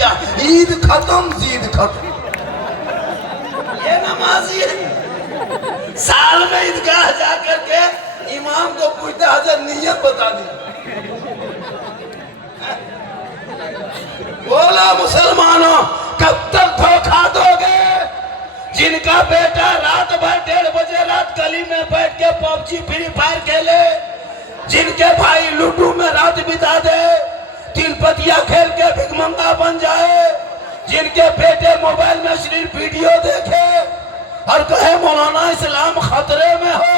दिया, ईद खत्म जीद खत्म। ये नमाजी साल में ईदगाह जाकर के इमाम को पूछते हजर नियत बता दी। बोला मुसलमानों कब तक धोखा दोगे? जिनका बेटा रात भर 1:30 बजे रात गली में बैठ के पबजी फ्री फायर खेले, जिनके भाई लूडो में रात बिता दे, 3 पतिया खेल के भिखमंगा बन जाए, जिनके बेटे मोबाइल में अश्लील वीडियो देखे और कहे मौलाना इस्लाम खतरे में हो।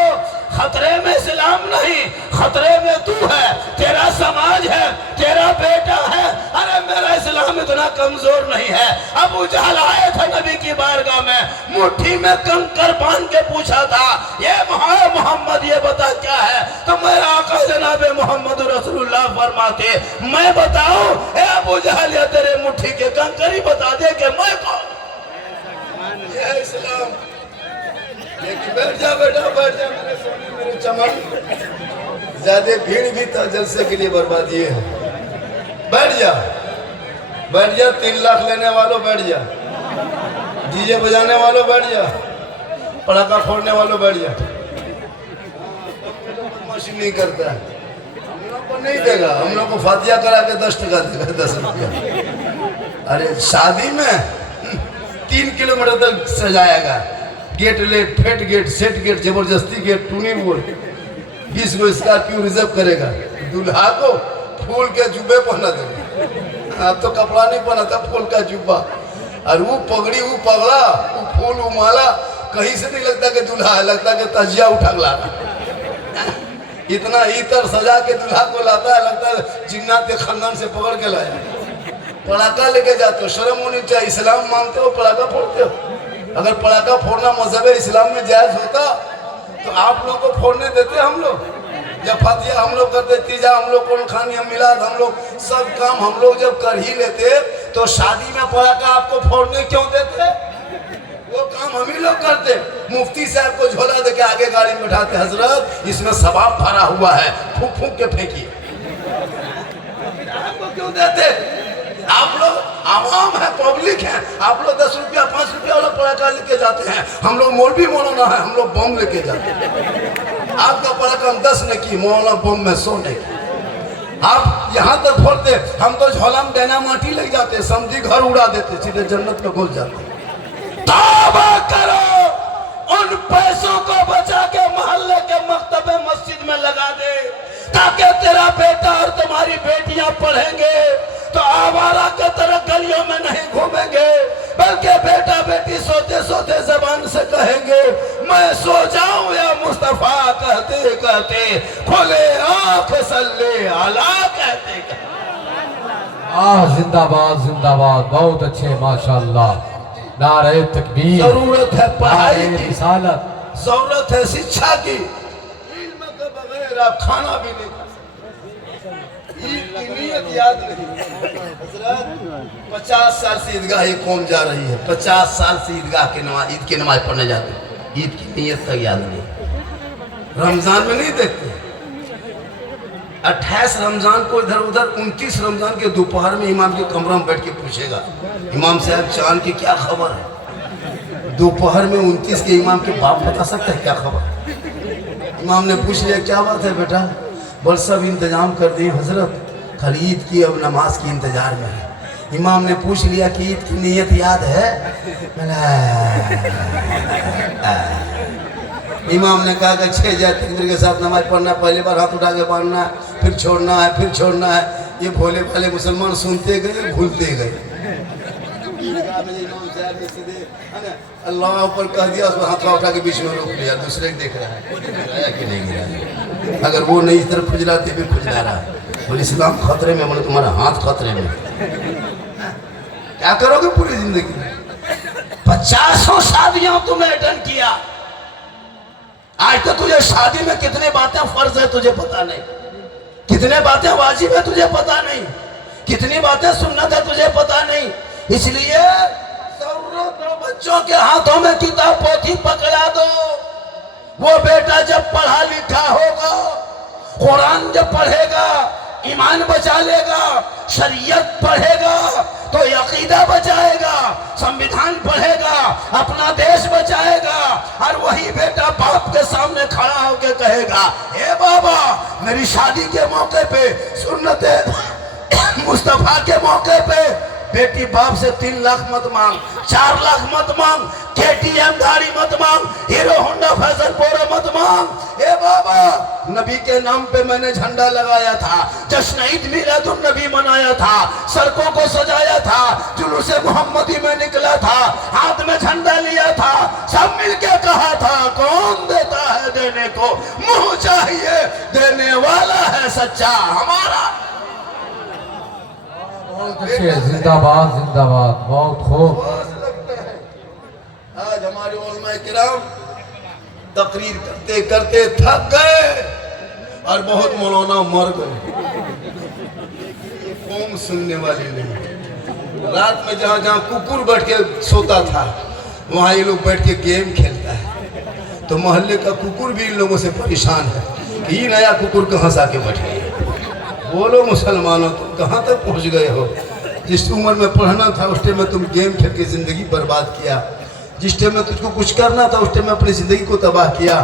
खतरे में इस्लाम नहीं, खतरे में तू है, तेरा समाज है, तेरा बेटा है। अरे मेरा इस्लाम इतना कमजोर नहीं है। अबू जहल आए थे नबी की बारगाह में, मुट्ठी में कंकर बांध के पूछा था, ये मोहम्मद ये बता क्या है? तो मेरा आका जनाब मोहम्मद रसूलुल्लाह फरमाते, मैं बताऊं? ए अबू जहल ये तेरे मुट्ठी के कंकर ही बता दे कि मैं कौन? ये इस्लाम। बैठ जा बेटा, बैठ जा मेरे सोने मेरे चमन। ज्यादा भीड़ भी था जलसे के लिए बर्बादी है। बैठ जा, बैठ जा। 3 लाख लेने वालों बैठ जा, डीजे बजाने वालों बैठ जा, पटाखा फोड़ने वालों बैठ जा। मशीन नहीं करता है, हम लोग को नहीं देगा। हम लोग को फातिया करा के 10 टका देगा, 10 रुपया। अरे शादी में 3 किलोमीटर तक सजाएगा, गेट लेट, फेट गेट, सेट गेट, जबरदस्ती गेट, टूनी बोर्ड, 20 गो स्कॉर्पियो रिजर्व करेगा। दूल्हा को फूल के जुब्बे पहना देगा। अब तो कपड़ा नहीं पहना था, फूल का जुब्बा। और वो पगड़ी, वो पगड़ा, वो फूल, वो माला कहीं से नहीं लगता कि दूल्हा है, लगता कि तजिया उठा ला। इतना इतर सजा के दूल्हा को लाता है, लगता है जिन्नात के खानदान से पकड़ के लाया। पटाखा लेके जाते हो, शर्म होनी चाहिए। इस्लाम मानते हो, पटाखा फोड़ते हो। अगर पटाखा फोड़ना मजहब इस्लाम में जायज होता तो आप लोग को फोड़ने देते। हम लोग जब फातिया हम लोग करते, तीजा हम लोग, कौन खानी, हम मिलाद, हम लोग सब काम हम लोग जब कर ही लेते तो शादी में पटाखा आपको फोड़ने क्यों देते? वो काम हम ही लोग करते। मुफ्ती साहब को झोला दे के आगे गाड़ी में बैठाते, हजरत इसमें सवाब भरा हुआ है, फूक फूक के फेंकिए। आपको क्यों देते? आप लोग आवाम है, पब्लिक है। आप लोग 10 रुपया 5 रुपया वाला पटाखा लेके जाते हैं, हम लोग मौलवी मौलाना है, हम लोग बम लेके जाते हैं। आपका पटाखा हम 10 ने की, मौलाना बम में 100 ने की। आप यहाँ तक फोड़ते, हम तो झोला में डैना माटी लग जाते, समझी घर उड़ा देते, सीधे जन्नत में घुस जाते। तौबा करो, उन पैसों को बचा के मोहल्ले के मकतबे मस्जिद में लगा दे, ताकि तेरा बेटा और तुम्हारी बेटियां पढ़ेंगे तो आवारा के तरह गलियों में नहीं घूमेंगे, बल्कि बेटा बेटी सोते सोते जबान से कहेंगे मैं सो जाऊं या मुस्तफा, कहते कहते खोले आंख सल्ले आला कहते जिंदाबाद जिंदाबाद, बहुत अच्छे माशाअल्लाह। नारे तकबीर। जरूरत है पढ़ाई की, रिसालत, जरूरत है शिक्षा की। इल्म के बगैर आप खाना भी नहीं खा सकते। ईद की नियत याद नहीं। 50 साल से ईदगाह ये कौम जा रही है, 50 साल से ईदगाह के नमाज, ईद की नमाज पढ़ने जाते हैं, ईद की नियत तक याद नहीं। रमजान में नहीं देखते। 28 रमजान को इधर उधर, 29 रमजान के दोपहर में इमाम के कमरा में बैठ के पूछेगा, इमाम साहब चांद की क्या खबर है? दोपहर में 29 के इमाम के बाप बता सकता है क्या खबर? इमाम ने पूछ लिया क्या बात है बेटा? बोल सब इंतजाम कर दिए हजरत, कल ईद की अब नमाज की इंतजार में है। इमाम ने पूछ लिया कि ईद की नियत याद है? इमाम ने कहा कि 6 जाए तकबीर के साथ नमाज पढ़ना, पहली बार हाथ उठा के पढ़ना, फिर छोड़ना है, फिर छोड़ना है। ये भोले भाले मुसलमान सुनते गए, भूलते गए। अल्लाह पर कह दिया, उसमें हाथ उठा के बीच में रोक लिया, दूसरे देख रहा है कि नहीं गिरा। अगर वो नहीं इस तरफ खुजलाते भी खुजला रहा है, बोले इस्लाम खतरे में, बोले तुम्हारा हाथ खतरे में। क्या करोगे पूरी जिंदगी? 50 शादियां तुमने अटेंड किया, आज तक तुझे शादी में कितने बातें फर्ज है तुझे पता नहीं, कितने बातें वाजिब है तुझे पता नहीं, कितनी बातें सुन्नत है तुझे पता नहीं। इसलिए बच्चों के हाथों में किताब पोथी पकड़ा दो। वो बेटा जब पढ़ा लिखा होगा, कुरान जब पढ़ेगा, ईमान बचा लेगा, शरीयत पढ़ेगा, तो यकीन रहेगा। ए बाबा, मेरी शादी के मौके पे, सुन्नते मुस्तफा के मौके पे बेटी बाप से 3 लाख मत मांग, 4 लाख मत मांग, KTM गाड़ी मत मांग, हीरो होंडा फैशन प्रो मत मांग। ए बाबा, नबी के नाम पे मैंने झंडा लगाया था, जश्न ईद मिलादुन नबी मनाया था, सड़कों को सजाया था, जुलूसे मोहम्मदी में निकला था, हाथ में झंडा लिया था, सब मिलके कहा था कौन देता है देने को, मुंह चाहिए देने वाला है सच्चा हमारा। बहुत अच्छे, जिंदाबाद जिंदाबाद, बहुत खूब। आज हमारे उलमाए किराम तकरीर करते करते थक गए और बहुत मौलाना मर गए। कौम सुनने वाली नहीं। रात में जहाँ जहाँ कुकुर बैठ के सोता था वहाँ ये लोग बैठ के गेम खेलता है, तो मोहल्ले का कुकुर भी इन लोगों से परेशान है कि ये नया कुकुर कहाँ से आके बैठ गया। बोलो मुसलमानों, तुम कहाँ तक पहुँच गए हो। जिस उम्र में पढ़ना था उस टाइम में तुम गेम खेल के ज़िंदगी बर्बाद किया, जिस टाइम में तुझको कुछ करना था उस टाइम में अपनी ज़िंदगी को तबाह किया।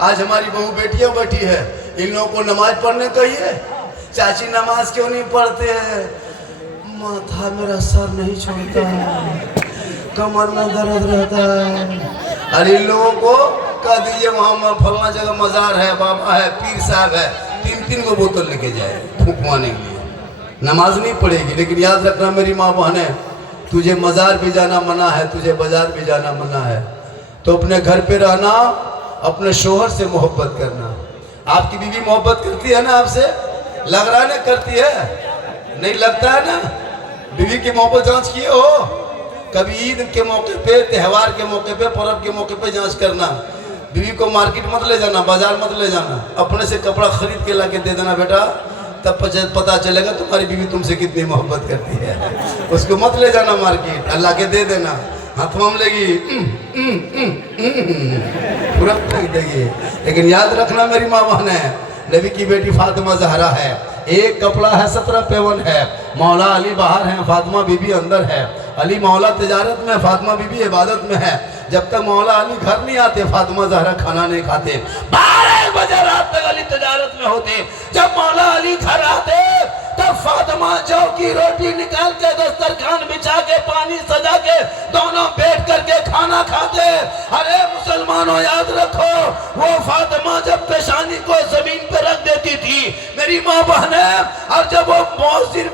आज हमारी बहू बेटियाँ बैठी है, इन लोगों को नमाज पढ़ने कहिए, चाची नमाज क्यों नहीं पढ़ते हैं, माथा मेरा सर नहीं छोड़ता है, कमर में दर्द रहता है। अरे इन लोगों को कह दीजिए वहाँ फलना जगह मज़ार है, बाबा है, पीर साहब है, 3-3 को बोतल लेके जाए फूंकवाने के लिए। नमाज नहीं पढ़ेगी, लेकिन याद रखना मेरी माँ बहन है, तुझे मज़ार भी जाना मना है, तुझे बाजार भी जाना मना है, तो अपने घर पे रहना, अपने शोहर से मोहब्बत करना। आपकी बीवी मोहब्बत करती है ना आपसे, लग रहा है ना करती है, नहीं लगता है ना। बीवी की मोहब्बत जांच किए हो कभी? ईद के मौके पे, त्यौहार के मौके पे, पर्व के मौके पे जांच करना। बीवी को मार्केट मत ले जाना, बाजार मत ले जाना, अपने से कपड़ा खरीद के ला के दे देना बेटा, तब पता चलेगा तुम्हारी बीवी तुमसे कितनी मोहब्बत करती है। उसको मत ले जाना मार्केट, अल्लाह के दे देना, हाथ में लेगी पूरा फेंक देगी। लेकिन याद रखना मेरी माँ बहन है, नबी की बेटी फातिमा ज़हरा है, एक कपड़ा है 17 पेवन है, मौला अली बाहर है, फातिमा बीबी अंदर है। अली मौला तिजारत में, फातिमा बीबी इबादत में है। जब तक मौला अली घर नहीं आते फातिमा ज़हरा खाना नहीं खाते। 12 बजे रात तक अली तिजारत में होते। जब मौला अली घर आते तब फातिमा जौ की रोटी निकाल के दस्तरखान बिछा के पानी सजा के दोनों बैठ करके खाना खाते। अरे मुसलमानों याद रखो, वो फातिमा जब पेशानी को जमीन पे रख देती थी मेरी माँ बहने, और जब वो मौज़िन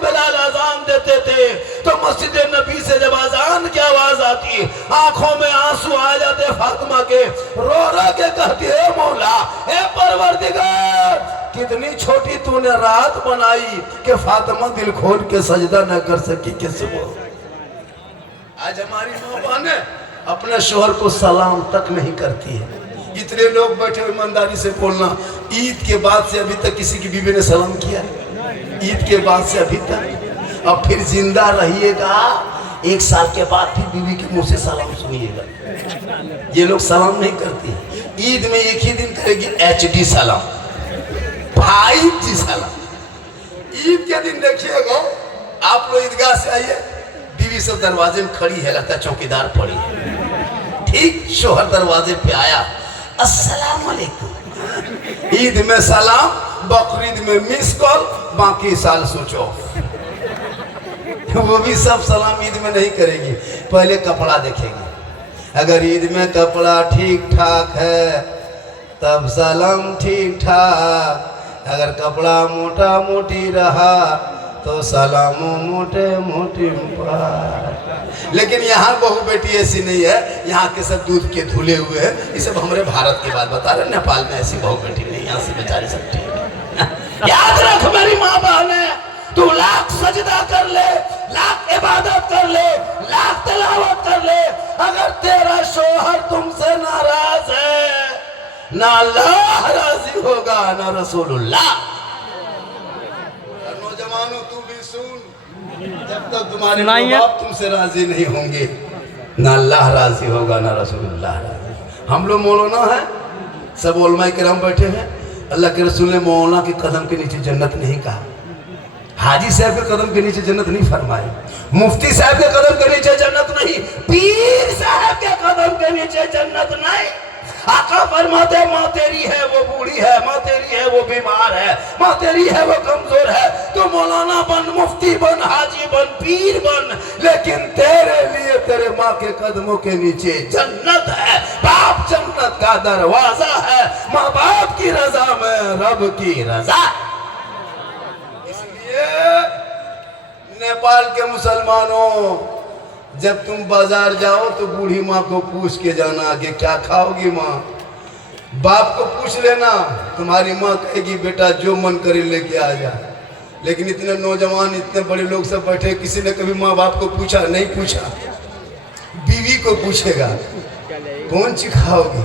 बिलाल अजान देते थे तो मस्जिद नबी से जब अजान की आवाज आती आंखों में आंसू आ जाते फातिमा के, रो रो के कहती है मौला ए परवरदिगार, कितनी छोटी तूने रात बनाई कि फातिमा दिल खोल के सजदा न कर सकी कि सुबह। आज हमारी माँ बहन अपने शोहर को सलाम तक नहीं करती है। इतने लोग बैठे हुए, ईमानदारी से बोलना, ईद के बाद से अभी तक किसी की बीवी ने सलाम किया? ईद के बाद से अभी तक। अब फिर जिंदा रहिएगा, 1 साल के बाद फिर बीवी के मुंह से सलाम सुनिएगा। ये लोग सलाम नहीं करती। ईद में एक ही दिन करेगी HD सलाम, 5G सलाम। ईद के दिन देखिएगा, आप लोग ईदगाह से आइए, बीवी सब दरवाजे में खड़ी है, लगता है चौकीदार पड़ी है। ठीक शोहर दरवाजे पे आया, अस्सलाम वालेकुम। ईद में सलाम, बकरीद में मिस कॉल, बाकी साल सोचो। वो भी सब सलाम ईद में नहीं करेगी, पहले कपड़ा देखेगी। अगर ईद में कपड़ा ठीक ठाक है तब सलाम ठीक ठाक, अगर कपड़ा मोटा मोटी रहा तो सलाम मोटे मोटी। लेकिन यहाँ बहू बेटी ऐसी नहीं है, यहाँ के सब दूध के धुले हुए हैं। ये सब हमारे भारत की बात बता रहे, नेपाल में ऐसी बहू बेटी नहीं, यहाँ से बेचारी सब ठीक है। याद रख मेरी माँ बहन, तू लाख सजदा कर ले, लाख इबादत कर ले, लाख तिलावत कर ले, अगर तेरा शोहर तुमसे नाराज है ना अल्लाह राजी होगा ना रसूलुल्लाह। नौजवानों तू भी सुन, जब तक तुम्हारे माँ बाप तुमसे राजी नहीं होंगे ना अल्लाह राजी होगा ना रसूलुल्लाह राजी। हम लोग मौलाना हैं, सब उलमाए किराम बैठे हैं। अल्लाह के रसूल ने मौलाना के कदम के नीचे जन्नत नहीं कहा, हाजी साहब के कदम के नीचे जन्नत नहीं फरमाए, मुफ्ती साहब के कदम के नीचे जन्नत नहीं, पीर साहब के कदम के नीचे जन्नत नहीं। आका फरमाते माँ तेरी है वो बूढ़ी है, माँ तेरी है वो बीमार है, माँ तेरी है वो कमजोर है, तो मौलाना बन, मुफ्ती बन, हाजी बन, पीर बन, लेकिन तेरे लिए तेरे माँ के कदमों के नीचे जन्नत है। बाप जन्नत का दरवाजा है, माँ बाप की रजा में रब की रजा। इसलिए नेपाल के मुसलमानों, जब तुम बाजार जाओ तो बूढ़ी माँ को पूछ के जाना कि क्या खाओगी माँ। बाप को पूछ लेना, तुम्हारी माँ कहेगी बेटा जो मन करे लेके आ जा। लेकिन इतने नौजवान, इतने बड़े लोग सब बैठे, किसी ने कभी माँ बाप को पूछा? नहीं पूछा। बीवी को पूछेगा कौन सी खाओगी।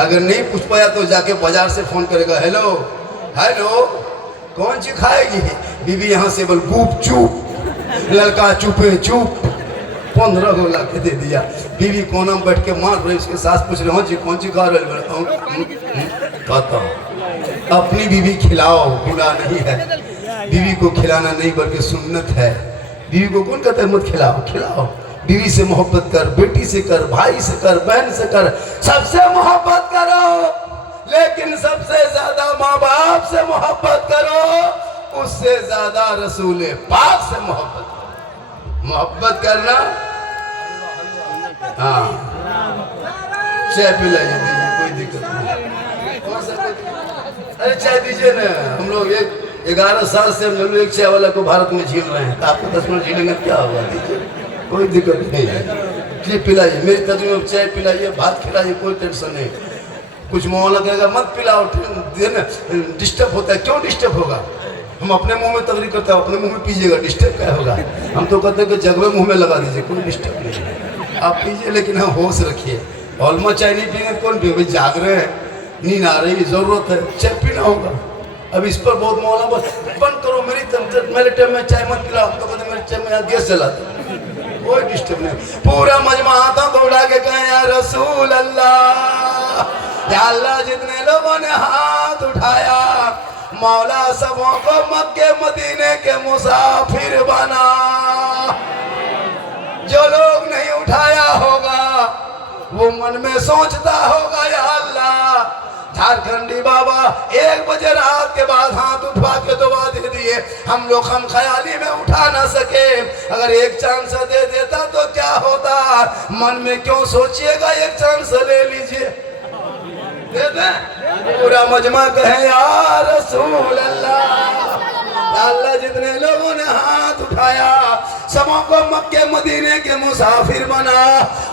अगर नहीं पूछ पाया तो जाके बाजार से फोन करेगा, हेलो हेलो कौन सी खाएगी। बीवी यहाँ से बोल गुप चुप, लड़का चुपे चुप। 15 को ला के दे दिया। बीवी कोना में बैठ के मार रही, उसके सास पूछ रहे हो जी कौन सी खा रहे हो। कहता हूँ अपनी बीवी खिलाओ, बुरा नहीं है। बीवी को खिलाना नहीं बल्कि सुन्नत है। बीवी को कौन कहता है मत खिलाओ, खिलाओ। बीवी से मोहब्बत कर, बेटी से कर, भाई से कर, बहन से कर, सबसे मोहब्बत करो। लेकिन सबसे ज्यादा माँ बाप से मोहब्बत करो, उससे ज्यादा रसूल पाक से मोहब्बत करो। मोहब्बत करना। हाँ चाय पिलाइए, दीजिए, कोई दिक्कत नहीं। कौन सा? अरे चाय दीजिए ना। हम लोग 11 साल से हम लोग एक चाय वाला को भारत में झील रहे हैं, तो आपको 10 मिनट झीलेंगे क्या होगा? दीजिए, कोई दिक्कत नहीं है। जी पिलाइए, मेरी तस्वीर में चाय पिलाइए, भात खिलाइए, कोई टेंशन नहीं। कुछ मौला कहेगा मत पिलाओ, डिस्टर्ब होता है। क्यों डिस्टर्ब होगा? हम अपने मुंह में तकरीर करते हैं, अपने मुंह में पीजिएगा, डिस्टर्ब क्या होगा? हम तो कहते हैं कि जगवे मुंह में लगा दीजिए, कोई डिस्टर्ब नहीं। आप पीजिए लेकिन हाँ होश रखिए। ऑलमोस्ट चाय नहीं पिएंगे कौन पिए? जाग रहे हैं, नींद आ रही है, जरूरत है, चाय पीना होगा। अब इस पर बहुत मौला बंद करो, मेरे टाइम में चाय मत पिलाओ, तो कहते मेरे टाइम में गैस जलाते, कोई डिस्टर्ब नहीं। पूरा मजमा आता तो उड़ा के कहें या रसूल अल्लाह, या अल्लाह जितने लोगों ने हाथ उठाया मौला सबों को मक्के मदीने के मुसाफिर बना। जो लोग नहीं उठाया होगा वो मन में सोचता होगा या अल्लाह झारखंडी बाबा 1 बजे रात के बाद हाथ उठवा के दुआ दे दिए, हम लोग हम ख्याली में उठा ना सके। अगर एक चांस दे देता तो क्या होता? मन में क्यों सोचिएगा, एक चांस ले लीजिए, दे दे। पूरा मजमा कहे या रसूल अल्लाह, अल्लाह जितने लोगों ने हाथ उठाया सबों को मक्के मदीने के मुसाफिर बना।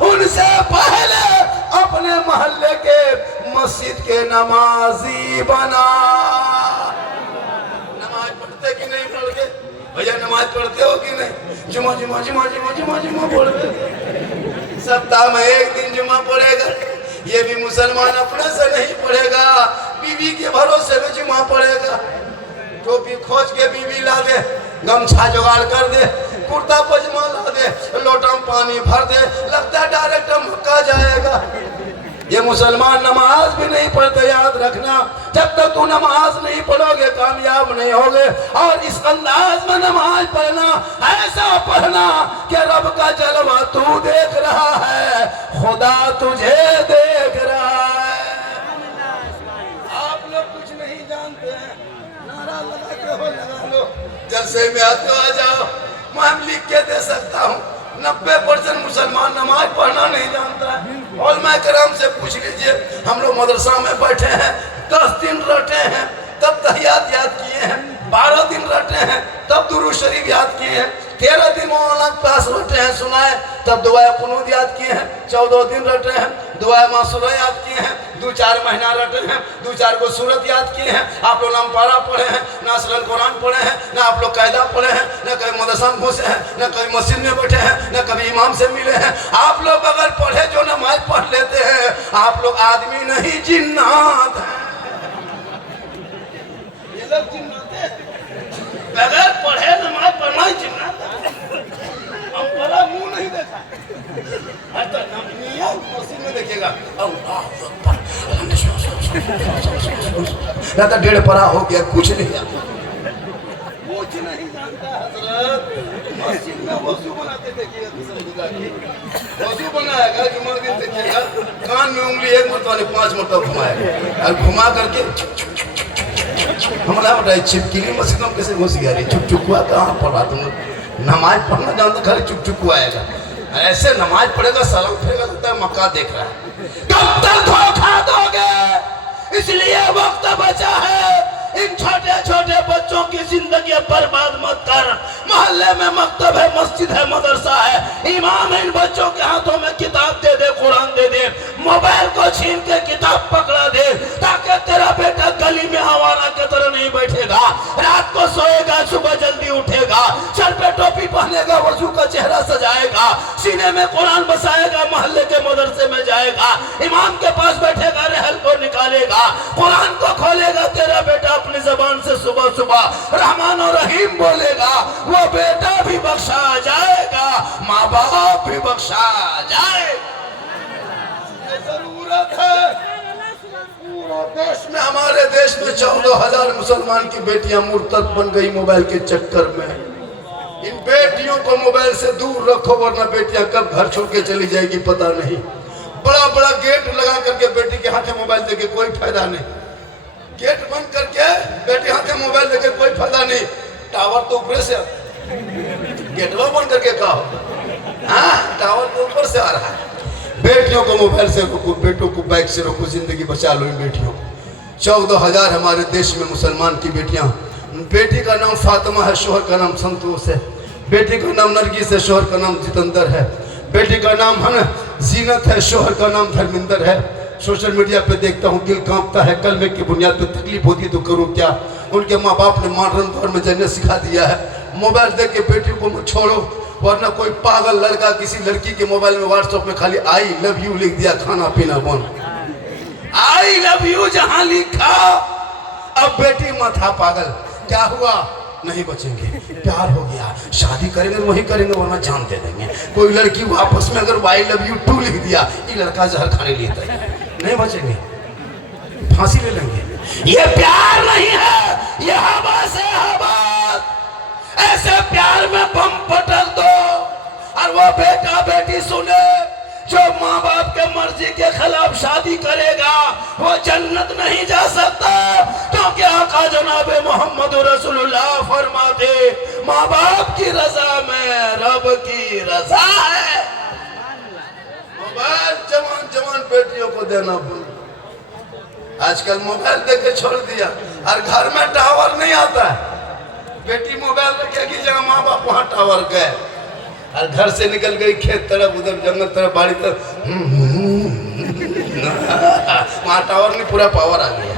उनसे पहले अपने मोहल्ले के मस्जिद के नमाजी बना। नमाज पढ़ते कि नहीं पढ़ते? भैया नमाज पढ़ते हो कि नहीं? जुमा जुमा जुमा जुमा जुमा जुमा पढ़ते। सप्ताह में 1 दिन जुमा पढ़ेगा। ये भी मुसलमान अपने से नहीं पढ़ेगा, बीवी के भरोसे में जुमा पढ़ेगा। टोपी खोज के बीवी ला दे, गमछा जुगाड़ कर दे, कुर्ता पजामा ला दे, लोटा में पानी भर दे, लगता है डायरेक्ट मक्का जाएगा। ये मुसलमान नमाज भी नहीं पढ़ते, याद रखना। जब तक तू नमाज नहीं पढ़ोगे कामयाब नहीं होगे। और इस अंदाज में नमाज पढ़ना, ऐसा पढ़ना कि रब का जलवा तू देख रहा है, खुदा तुझे देख रहा है। आप लोग कुछ नहीं जानते हैं, नारा लगाते हो लगा लो, जलसे में आते हो आ जाओ। मैं लिख के दे सकता हूँ 90% मुसलमान नमाज पढ़ना नहीं जानता है। उलमा कराम से पूछ लीजिए, हम लोग मदरसा में बैठे हैं, 10 दिन रटे हैं, तब तहियात याद किए हैं, 12 दिन रटे हैं, तब दुरूद शरीफ याद किए हैं, 13 दिन मौलाना पास रटे हैं सुनाए, तब दुआए कुनूत याद किए हैं, 14 दिन रटे हैं, दुआए मासूरा याद किए हैं, 2-4 महीना रटे हैं, 2-4 को सूरत याद किए हैं। आप लोग नामपारा पढ़े हैं, ना असलन कुरान पढ़े हैं, ना आप लोग कायदा पढ़े हैं, ना कभी मदरसा में घुसे हैं, ना कभी मस्जिद में बैठे हैं, ना कभी इमाम से मिले हैं। आप लोग अगर पढ़े जो नमाज पढ़ लेते हैं, आप लोग आदमी नहीं जिन्नात हैं। ये लोग जिन्नात हैं, बगैर पढ़े नमाज पढ़ना ही जिन्नात है। हम बड़ा मुंह नहीं देखा, मस्जिद में देखिएगा ना तो 1.5 परा हो गया, कुछ नहीं जानता, कुछ नहीं जानता हजरत। मस्जिद में वजू बनाते देखिएगा, वजू बनाएगा जुम्मा के दिन देखिएगा, कान में उंगली एक मरतबा नहीं 5 मरतबा घुमाएगा और घुमा करके हमारा बताइए छिपकली मस्जिद में कैसे घुस गया? चुप चुकुआ कहाँ पढ़ा तुम? नमाज पढ़ना जानते खाली चुप चुकुआ आएगा, ऐसे नमाज पढ़ेगा सलाम फेरेगा लगता है मक्का देख रहा है। कब तक धोखा दोगे? इसलिए वक्त बचा है, इन छोटे छोटे बच्चों की जिंदगी बर्बाद मत कर। मोहल्ले में मकतब है, मस्जिद है, मदरसा है, इमाम है, इन बच्चों के हाथों में किताब दे दे, कुरान दे दे, मोबाइल को छीन के किताब पकड़ा दे, ताकि तेरा बेटा गली में आवारा की तरह नहीं बैठेगा, रात को सोएगा, सुबह जल्दी उठेगा, सर पे टोपी पहनेगा, वजू का चेहरा सजाएगा, सीने में कुरान बसाएगा, मोहल्ले के मदरसे में जाएगा, इमाम के पास बैठेगा, रहल को निकालेगा, कुरान को खोलेगा, तेरा बेटा अपनी जबान से सुबह सुबह रहमान और रहीम बोलेगा, वो बेटा भी बख्शा जाएगा, माँ बाप भी बख्शा जाएगा। जरूरत है पूरा देश में, हमारे देश में 14,000 मुसलमान की बेटियां मुर्तद बन गई मोबाइल के चक्कर में। इन बेटियों को मोबाइल से दूर रखो, वरना बेटियां कब घर छोड़ के चली जाएगी पता नहीं। बड़ा बड़ा गेट लगा करके बेटी के हाथ में मोबाइल देके कोई फायदा नहीं, गेट बंद करके बेटी हाथ में मोबाइल देके कोई फायदा नहीं। टावर तो ऊपर से, गेट बंद करके कहा हाँ टावर तो ऊपर से आ रहा है। बेटियों को मोबाइल से रोको, बेटों को बाइक से रोको, जिंदगी बचा लो इन बेटियों। 14,000 हमारे देश में मुसलमान की बेटियां। बेटी का नाम फातिमा है, शोहर का नाम संतोष है, बेटी का नाम नरगिस है, शोहर का नाम जितेंद्र है, बेटी का नाम जीनत है, शोहर का नाम धर्मेंद्र है। सोशल मीडिया पे देखता हूँ दिल कांपता है, कलमे की बुनियाद पे तकलीफ होती तो करूँ क्या? उनके माँ बाप ने मॉडर्न दौर में जन्नत सिखा दिया है। मोबाइल देख के बेटी को मत छोड़ो, वरना कोई पागल लड़का किसी लड़की के मोबाइल में व्हाट्सएप में खाली आई लव यू लिख दिया, खाना पीना बंद। आई लव यू जहां लिखा, अब बेटी मत हा पागल, क्या हुआ? नहीं बचेंगे, प्यार हो गया, शादी करेंगे वही करेंगे, वरना जान दे देंगे। कोई लड़की वापस में अगर आई लव यू 2 लिख दिया, ये लड़का जहर खाने लिए तैयार, नहीं बचेंगे, फांसी ले लेंगे। ये प्यार नहीं है, ये हवास है, हवास। ऐसे प्यार में बम पटक दो और वो बेटा बेटी सुने, जो माँ बाप के मर्जी के खिलाफ शादी करेगा वो जन्नत नहीं जा सकता, क्योंकि आका जनाब मोहम्मद रसूलुल्लाह फरमाते माँ बाप की रजा में रब की रजा है। मोबाइल जवान जवान बेटियों को देना भूल, आजकल मोबाइल देके छोड़ दिया और घर में टावर नहीं आता है। बेटी मोबाइल रखेगी जगह माँ बाप वहाँ टावर गए, और घर से निकल गई खेत तरफ, उधर जंगल तरफ, बाड़ी तरफ, वहाँ टावर में पूरा पावर आ गया।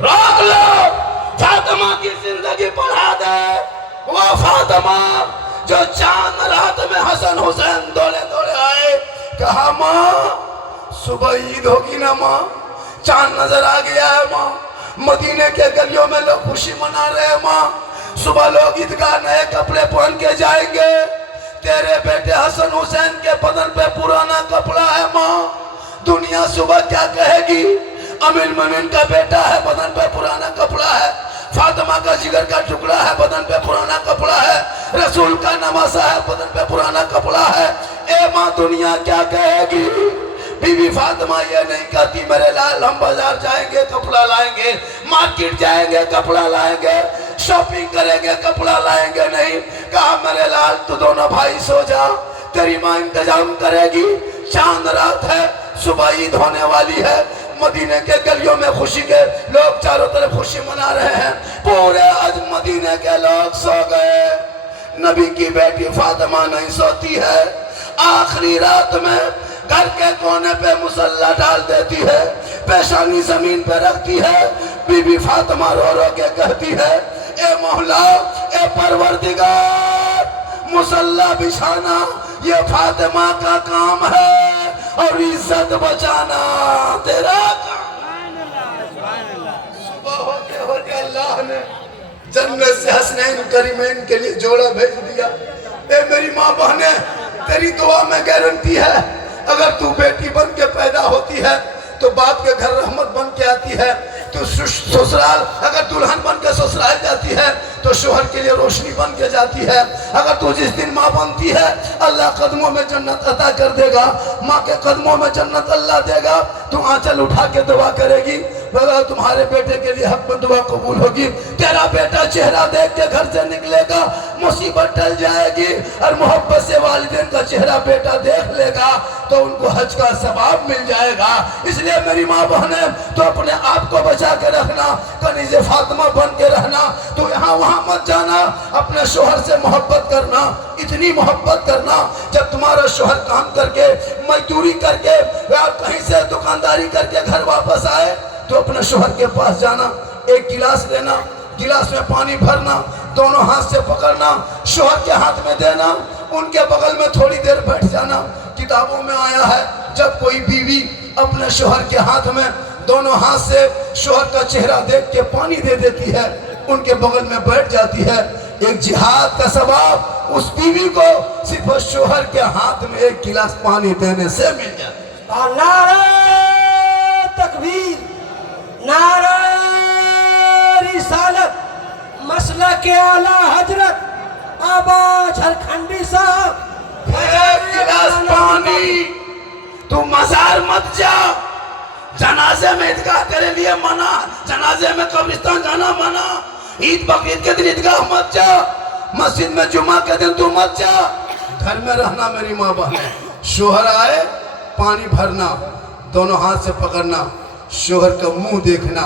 रोक लो, फातिमा की जिंदगी बढ़ा दे। वो फातिमा जो चांद रात में हसन हुसैन दौड़े दौड़े आए, कहा माँ सुबह ईद होगी ना माँ, चांद नजर आ गया है माँ, मदीने के गलियों में लोग खुशी मना रहे हैं माँ, सुबह लोग ईदगाह नए कपड़े पहन के जाएंगे, तेरे बेटे हसन हुसैन के बदन पे पुराना कपड़ा है माँ, दुनिया सुबह क्या कहेगी? अमीर मोमिन का बेटा है, बदन पे पुराना कपड़ा है, फातिमा का जिगर का टुकड़ा है, बदन पे पुराना कपड़ा है, रसूल का नवासा है, बदन पे पुराना कपड़ा है। ए माँ दुनिया क्या कहेगी? बीबी फातिमा ये नहीं कहती मेरे लाल हम बाजार जाएंगे कपड़ा लाएंगे, मार्केट जाएंगे कपड़ा लाएंगे, शॉपिंग करेंगे कपड़ा लाएंगे, नहीं कहा मेरे लाल तू दोनों भाई सो जा, तेरी माँ इंतजाम करेगी। चांद रात है, सुबह ईद होने वाली है, मदीने के गलियों में खुशी के लोग चारों तरफ खुशी मना रहे हैं, पूरे आज मदीने के लोग सो गए, नबी की बेटी फातिमा नहीं सोती है। आखिरी रात में घर के कोने पे मुसल्ला डाल देती है, पेशानी जमीन पे रखती है, बीबी फातिमा रो रो के कहती है ए मौला ए परवरदिगार, मुसल्ला बिछाना ये फातिमा का काम है और इज्जत बचाना तेरा काम। सुबह होते होते अल्लाह ने जन्नत से हसनैन करीमैन के लिए जोड़ा भेज दिया। ए मेरी माँ बहने, तेरी दुआ में गारंटी है, अगर तू बेटी बन के पैदा होती है तो बाप के घर रहमत बन के आती है, तो ससुराल अगर दुल्हन बन के ससुराल जाती है तो शोहर के लिए रोशनी बन के जाती है। अगर तू जिस दिन माँ बनती है अल्लाह कदमों में जन्नत अता कर देगा, माँ के कदमों में जन्नत अल्लाह देगा। तू आंचल उठा के दुआ करेगी, अगर तुम्हारे बेटे के लिए हक में दुआ कबूल होगी। तेरा बेटा चेहरा देख के घर से निकलेगा, मुसीबत टल जाएगी, और मोहब्बत से वालिदैन का चेहरा बेटा देख लेगा तो उनको हज का सवाब मिल जाएगा। इसलिए मेरी माँ बहने, तो अपने आप को बचा के रखना, कनीज़े फातिमा बन के रहना। तो यहाँ वहाँ मत जाना, अपने शोहर से मोहब्बत करना, इतनी मोहब्बत करना जब तुम्हारा शोहर काम करके मजदूरी करके या कहीं से दुकानदारी करके घर वापस आए तो अपने शोहर के पास जाना, एक गिलास लेना, गिलास में पानी भरना, दोनों हाथ से पकड़ना, शोहर के हाथ में देना, उनके बगल में थोड़ी देर बैठ जाना। किताबों में आया है जब कोई बीवी अपने शोहर के हाथ में दोनों हाथ से शोहर का चेहरा देख के पानी दे देती है, उनके बगल में बैठ जाती है, एक जिहाद का सवाब उस बीवी को सिर्फ शोहर के हाथ में एक गिलास पानी देने से मिल जाता है। नारे तकबीर, नारे रिसालत, मसला के आला हजरत बाबा झारखंडी साहब। एक गिलास पानी, तू मजार मत जा, जनाजे में ईदगाह तेरे लिए मना, जनाजे में कब्रिस्तान जाना मना, ईद बकरीद के दिन ईदगाह मत जा, मस्जिद में जुमा के दिन तू मत जा, घर में रहना। मेरी माँ बहन, शोहर आए पानी भरना, दोनों हाथ से पकड़ना, शोहर का मुंह देखना,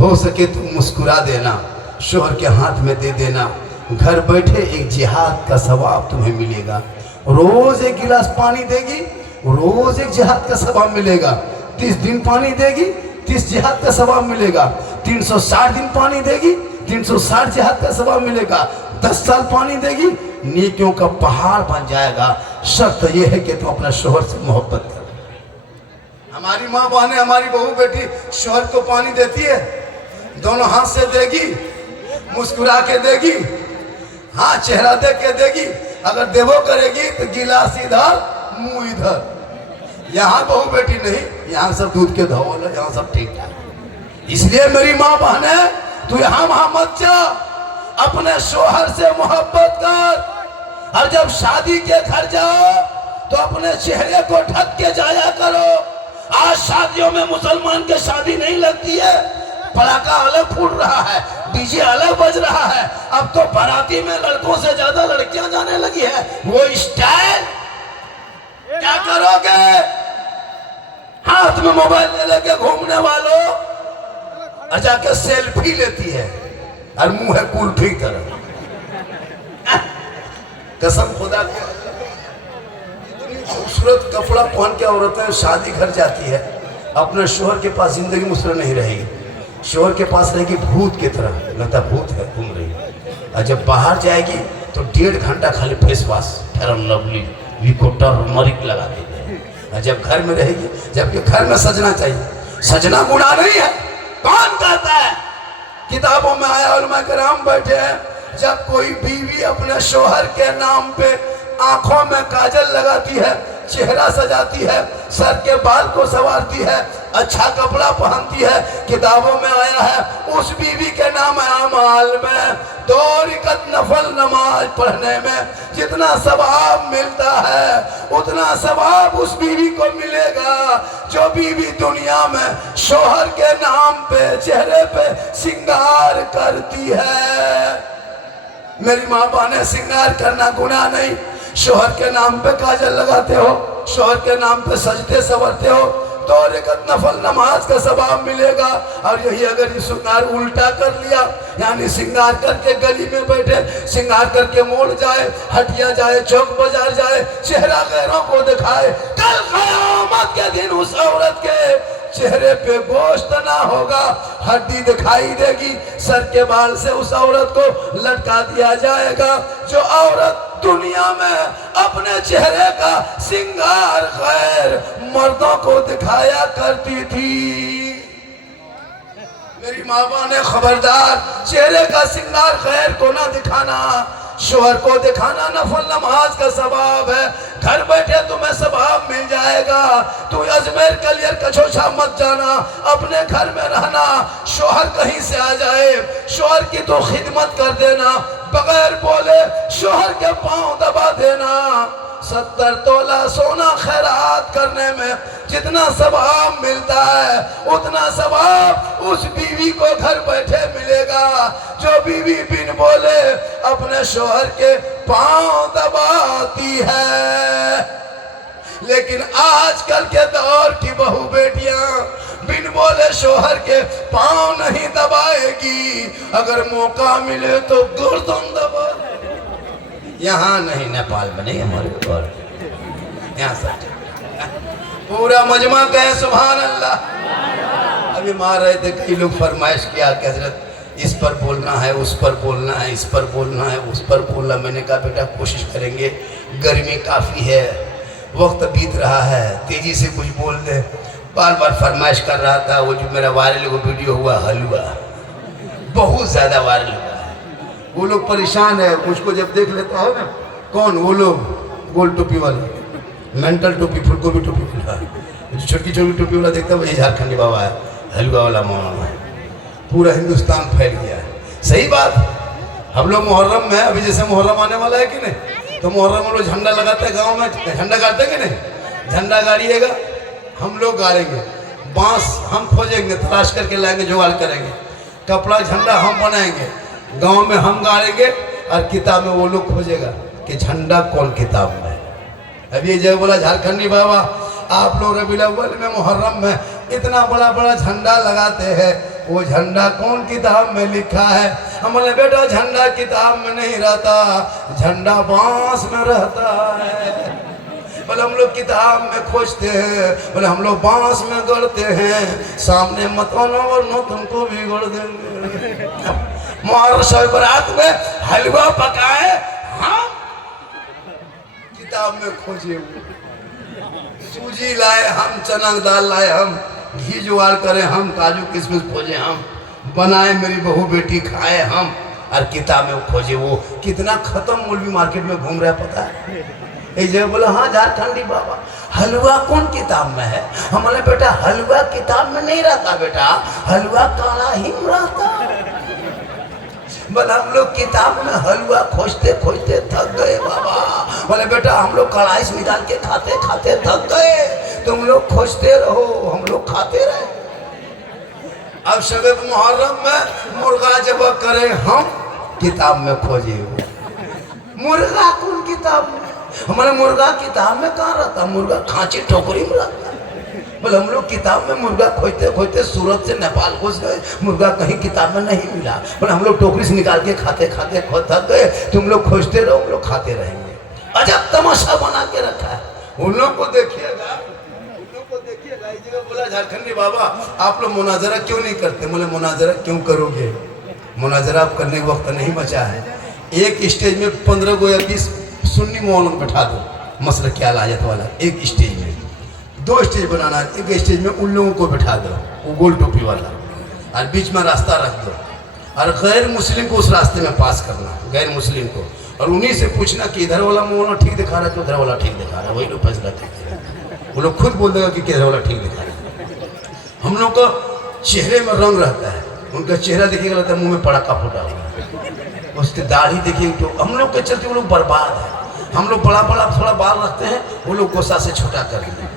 हो सके तो मुस्कुरा देना, शोहर के हाथ में दे देना। घर बैठे एक जिहाद का सवाब तुम्हें मिलेगा। रोज एक गिलास पानी देगी, रोज एक जिहाद का सवाब मिलेगा। 30 दिन पानी देगी, 30 जिहाद का सवाब मिलेगा। 360 दिन पानी देगी, 360 जिहाद का सवाब मिलेगा। 10 साल पानी देगी, नेकियों का पहाड़ बन जाएगा। शर्त यह है कि तुम अपना शोहर से मोहब्बत करो। हमारी माँ बहनें, हमारी बहू बेटी शोहर को पानी देती है, दोनों हाथ से देगी, मुस्कुरा के देगी, हाँ चेहरा देख के देगी। अगर देवो करेगी तो गिलास इधर मुंह इधर। यहाँ बहू बेटी नहीं, यहाँ सब दूध के धोल है, यहाँ सब ठीक ठाक। इसलिए मेरी माँ बहने, तू यहाँ वहां मत जा, अपने शोहर से मोहब्बत कर। और जब शादी के घर जाओ तो अपने चेहरे को ढक के जाया करो। आज शादियों में मुसलमान के शादी नहीं लगती है, पटाखा अलग फूट रहा है, डीजे अलग बज रहा है। अब तो बाराती में लड़कों से ज्यादा लड़कियां जाने लगी है। वो स्टाइल क्या करोगे? हाथ में मोबाइल ले लेके घूमने वालों, और जाके सेल्फी लेती है और मुंह है कुल्फी तरह। कसम खुदा की, इतनी खूबसूरत कपड़ा पहन के औरतें शादी घर जाती है, अपने शोहर के पास जिंदगी मुश्किल नहीं रहेगी। शोहर के पास रहेगी भूत की तरह, लगता भूत है घूम रही है। और जब बाहर जाएगी तो 1.5 घंटा खाली face wash, Fair and Lovely, विकोटर, मरिक लगा देगी। और जब घर में रहेगी, जबकि घर में सजना चाहिए, सजना गुनाह नहीं है। कौन कहता है? किताबों में आया, उलमा कराम बैठे हैं, जब कोई बीवी अपने शोहर के नाम पे आंखों में काजल लगाती है, चेहरा सजाती है, सर के बाल को संवारती है, अच्छा कपड़ा पहनती है, किताबों में आया है उस बीवी के नाम अमाल में 2 रकात नफल नमाज पढ़ने में जितना सवाब मिलता है, उतना सवाब उस बीवी को मिलेगा जो बीवी दुनिया में शोहर के नाम पे चेहरे पे सिंगार करती है। मेरी माँ बहने, सिंगार करना गुनाह नहीं। शोहर के नाम पे काजल लगाते हो, शोहर के नाम पे सजते संवरते हो, 2 रकात नफल नमाज का सवाब मिलेगा। और यही अगर ये सिंगार उल्टा कर लिया, यानी सिंगार करके गली में बैठे, सिंगार करके मोड़ जाए, हटिया जाए, चौक बाजार जाए, चेहरा गैरों को दिखाए, कल क़यामत के दिन उस औरत के चेहरे पे गोश्त ना होगा, हड्डी दिखाई देगी। सर के बाल से उस औरत को लटका दिया जाएगा। जो औरत दुनिया में अपने चेहरे का सिंगार खैर मर्दों को दिखाया करती थी, मेरी माँ ने खबरदार, चेहरे का सिंगार खैर को ना दिखाना। शोहर को दिखाना नफल नमाज का सवाब है। घर बैठे तुम्हें सवाब मिल जाएगा। तू अजमेर कलियर कछोछा मत जाना, अपने घर में रहना। शोहर कहीं से आ जाए, शोहर की तो खिदमत कर देना, बगैर बोले शोहर के पांव दबा देना। 70 तोला सोना खैरात करने में जितना सवाब मिलता है, उतना सवाब उस बीवी को घर बैठे मिलेगा जो बीवी बिन बोले अपने शोहर के पांव दबाती है। लेकिन आजकल के दौर की बहू बेटियां बिन बोले शोहर के पांव नहीं दबाएगी, अगर मौका मिले तो गर्दन दबा। यहाँ नहीं, नेपाल में नहीं, हमारे ऊपर यहाँ सब पूरा मजमा कहे सुभान अल्लाह। अभी मार रहे थे कई लोग, फरमाइश किया कि हजरत इस पर बोलना है, उस पर बोलना है, इस पर बोलना है, उस पर बोलना। मैंने कहा बेटा कोशिश करेंगे, गर्मी काफ़ी है, वक्त बीत रहा है, तेज़ी से कुछ बोल दे। बार बार फरमाइश कर रहा था। वो जो मेरा वायरल वो वीडियो हुआ हलवा, बहुत ज़्यादा वायरल हुआ है। वो लोग परेशान है, मुझको जब देख लेता है ना, कौन वो लोग गोल टोपी वाले, मेंटल टोपी, फुलगोभी टोपी वाला, छोटी छोटी टोपी वाला देखता है वही झारखंडी बाबा है, हलवा वाला मौलाना है। पूरा हिंदुस्तान फैल गया है। सही बात। हम लोग मुहर्रम में, अभी जैसे मुहर्रम आने वाला है कि नहीं, तो मुहर्रम में लोग झंडा लगाते हैं, गाँव में झंडा गाड़ते हैं कि नहीं? झंडा गाड़िएगा, हम लोग गाड़ेंगे, बांस हम खोजेंगे, तलाश करके लाएंगे, जुगाड़ करेंगे, कपड़ा झंडा हम बनाएंगे, गांव में हम गाड़ेंगे, और किताब में वो लोग खोजेगा कि झंडा कौन किताब में है। अभी ये जब बोला झारखंडी बाबा आप लोग रबीउल अव्वल में मुहर्रम में इतना बड़ा बड़ा झंडा लगाते हैं, वो झंडा कौन किताब में लिखा है? हम बोले बेटा झंडा किताब में नहीं रहता, झंडा बांस में रहता है। बोले हम लोग किताब में खोजते हैं, बोले हम लोग बांस में गढ़ते हैं, सामने मत आना वरना तुमको भी गढ़ देंगे। मुहर्रम शब बरात में हलवा पकाए हम, किताब में खोजे, सूजी लाए हम, चना दाल लाए हम, घी जुगाड़ करें हम, काजू किशमिश खोजे हम, बनाए मेरी बहू बेटी खाए हम, और किताब में खोजे। वो कितना खत्म मौलवी मार्केट में घूम रहा है पता है? एक जगह बोला हाँ झारखंडी बाबा हलवा कौन किताब में है? हम बोले बेटा हलवा किताब में नहीं रहता बेटा, हलवा काला ही में रहता। बोले हम लोग किताब में हलवा खोजते खोजते थक गए बाबा। बोले बेटा हम लोग कढ़ाई में डाल के खाते खाते थक गए, तुम लोग खोजते रहो, हम लोग खाते रहे। अब शबे मुहर्रम में मुर्गा जब करें हम, किताब में खोजे। मुर्गा कौन किताब में? हमारे मुर्गा किताब में कहाँ रहता? मुर्गा खांची टोकरी में रहता। बोले हम लोग किताब में मुर्गा खोजते खोजते सूरत से नेपाल घुस गए, मुर्गा कहीं किताब में नहीं मिला। बोले हम लोग टोकरी से निकाल के खाते खाते थक गए, तुम लोग खोजते रहो, हम लोग खाते रहेंगे। अजब तमाशा बना के रखा है। उन लोग को देखिएगा, उन लोग को देखिएगा। इस जगह बोला झारखंडी बाबा आप लोग मुनाजरा क्यों नहीं करते? बोले मुनाजरा क्यों करोगे, मुनाजरा आप करने का वक्त नहीं बचा है। एक स्टेज में 15 को या 20 सुन्नी मौलवी बैठा दो, मसला क्या लाजत वाला। एक स्टेज में 2 स्टेज बनाना है, एक स्टेज में उन लोगों को बैठा दो, वो गोल टोपी वाला, और बीच में रास्ता रख दो, और गैर मुस्लिम को उस रास्ते में पास करना, गैर मुस्लिम को, और उन्हीं से पूछना कि इधर वाला मौलाना ठीक दिखा रहा है कि उधर वाला ठीक दिखा रहा है। वही लोग फैसला करते हैं, वो लोग खुद बोल देगा कि किधर वाला ठीक दिखा रहा है। हम लोग का चेहरे में रंग रहता है, उनका चेहरा देखिएगा लगता है मुँह में पड़ाका फूटा हुआ है, उसकी दाढ़ी देखिए। तो हम लोग के चलते वो लोग बर्बाद है। हम लोग बड़ा बड़ा थोड़ा बाल रखते हैं, वो लोग गोसा से छोटा कर दिए।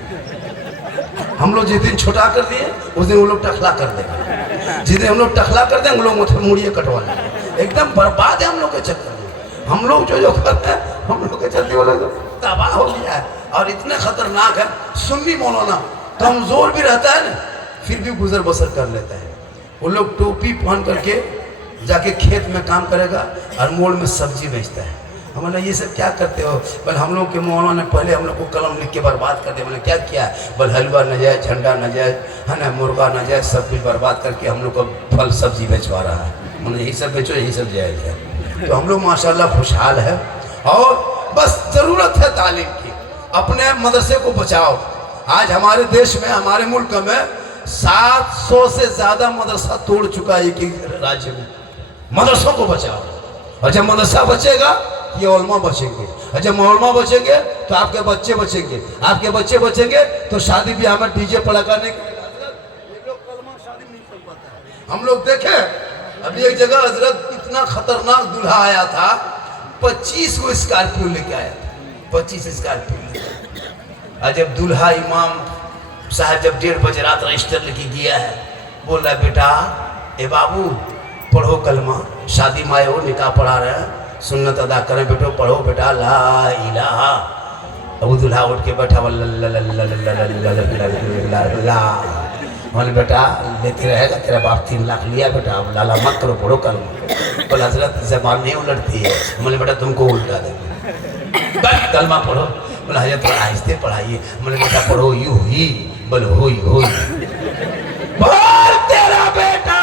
हम लोग जिस दिन छोटा कर दिए उस दिन वो लोग टखला कर देंगे, जिस दिन हम लोग टखला कर दें वो लोग मुड़िए कटवा लेंगे। एकदम बर्बाद है हम लोग के चक्कर में। हम लोग जो करते हैं हम लोग के चलते वो लोग तबाह हो गया है। और इतने खतरनाक है, सुन्नी मौलाना कमजोर भी रहता है ना, फिर भी गुजर बसर कर लेता है। वो लोग टोपी पहन करके जाके खेत में काम करेगा और मोड़ में सब्जी बेचता है। हमने ये सब क्या करते हो? बल हम लोग के मौलाना ने पहले हम लोग को कलम लिख के बर्बाद कर दिया। मैंने क्या किया? बल हलवा नजायज, झंडा नजायज, है ना, मुर्गा नजायज, सब कुछ बर्बाद करके हम लोग को फल सब्जी बेचवा रहा है। मैंने यही सब बेचो, यही सब जायज है। तो हम लोग माशाल्लाह खुशहाल है। और बस ज़रूरत है तालीम की, अपने मदरसे को बचाओ। आज हमारे देश में, हमारे मुल्क में 700 से ज़्यादा मदरसा तोड़ चुका है एक ही राज्य में। मदरसों को बचाओ। और जब मदरसा बचेगा ये उलमा बचेंगे, और जब उलमा बचेंगे तो आपके बच्चे बचेंगे, आपके बच्चे बचेंगे तो शादी ब्याह में डीजे पड़काने के हम लोग देखे। अभी एक जगह हजरत इतना खतरनाक दूल्हा आया था, 25 को स्कॉर्पियो लेके आया था, 25 स्कॉर्पियो। और जब दूल्हा इमाम साहब जब 1:30 बजे रात रजिस्टर लेके गया है, बोल रहा बेटा ए बाबू पढ़ो कलमा, शादी में आए हो, निकाह पढ़ा रहे हैं, सुन्नत अदा करें बेटो, पढ़ो बेटा ला इलाहा। अब दूल्हा उठ के बैठा बोले बेटा लेते रहेगा, तेरा बाप 3 लाख लिया बेटा, अब लाला मत करो, पढ़ो कलमा। बोले हजरत ज़बान नहीं उलटती है। बोले बेटा तुमको उल्टा देंगे, कलमा पढ़ो। बोला हजरत थोड़ा आहिस्ते पढ़ाइए। बोले बेटा पढ़ो यू ही, बोले हो बोल तेरा बेटा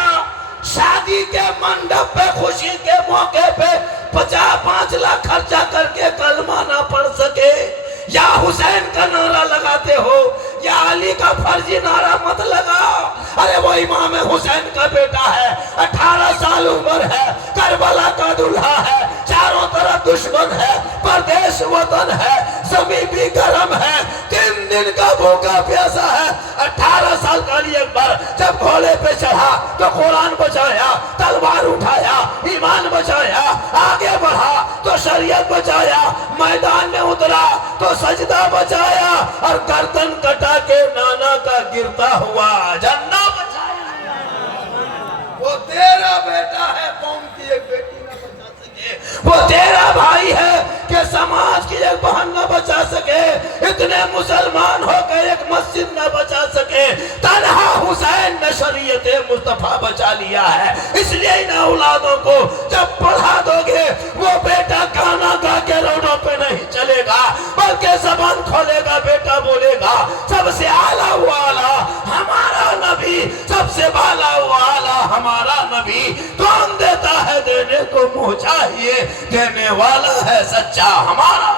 शादी के मंडप पे खुशी के मौके पे 5 लाख खर्चा करके कलमा ना पढ़ सके, या हुसैन का नारा लगाते हो या अली का फर्जी नारा मत लगाओ। अरे वो इमाम हुसैन का बेटा है, 18 साल उम्र है, करबला का दूल्हा है, चारों तरफ दुश्मन है, परदेश वतन है, जमीन भी गर्म है, 3 दिन का भूखा प्यासा है। 18 साल का अली अकबर जब घोड़े पे चढ़ा तो कुरान बचाया, तलवार उठाया, ईमान बचाया, आगे बढ़ा तो शरीयत बचाया, मैदान में उतरा तो सजदा बचाया, और गर्दन कटा के नाना का गिरता हुआ झंडा बचाया। वो तेरा बेटा है, कौम की एक बेटी न बचा सके, वो तेरा भाई है कि समाज की एक बहन न बचा सके, इतने मुसलमान होकर एक मस्जिद न बचा सके, तन्हा हुसैन ने शरीयत मुस्तफा बचा लिया है। इसलिए इन औलादों को जब पढ़ा दोगे, वो बेटा गाना गा के रोडों पे नहीं चलेगा, बल्कि जबान खोलेगा, बेटा बोलेगा सबसे आला वाला हमारा नबी, सबसे बाला वाला हमारा नबी। कौन देता है देने को मुँह चाहिए, देने वाला है सच्चा हमारा